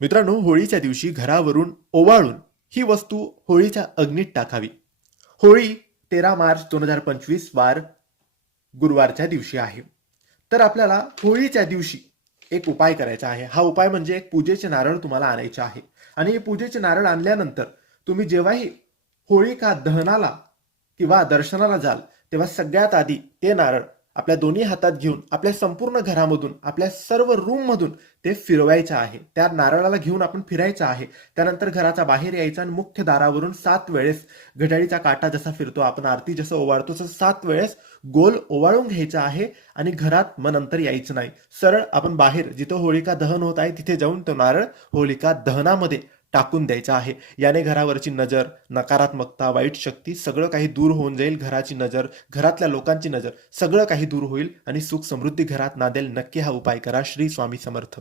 मित्रांनो, होळीच्या दिवशी घरावरून ओवाळून ही वस्तू होळीच्या अग्नीत टाकावी. होळी 13 मार्च 2025 वार गुरुवारच्या दिवशी आहे. तर आपल्याला होळीच्या दिवशी एक उपाय करायचा आहे. हा उपाय म्हणजे एक पूजेचे नारळ तुम्हाला आणायचे आहे. आणि हे पूजेचे नारळ आणल्यानंतर तुम्ही जेव्हाही होळिका दहनाला किंवा दर्शनाला जाल, तेव्हा सगळ्यात आधी ते नारळ आपल्या दोन्ही हातात घेऊन आपल्या संपूर्ण घरामधून, आपल्या सर्व रूममधून ते फिरवायचं आहे. त्या नारळाला घेऊन आपण फिरायचं आहे. त्यानंतर घराच्या बाहेर यायचं आणि मुख्य दारावरून 7 वेळेस घड्याळीचा काटा जसा फिरतो, आपण आरती जसं ओवाळतो तसं 7 वेळेस गोल ओवाळून घ्यायचं आहे आणि घरात मग नंतर यायचं नाही. सरळ आपण बाहेर जिथं होळिका दहन होत आहे तिथे जाऊन तो नारळ होळिका दहनामध्ये टाकून द्यायचा आहे. याने घरावरची नजर, नकारात्मकता, वाईट शक्ती सगळं काही दूर होऊन जाईल. घराची नजर, घरातल्या लोकांची नजर सगळं काही दूर होईल आणि सुख समृद्धी घरात नांदेल. नक्की हा उपाय करा. श्री स्वामी समर्थ.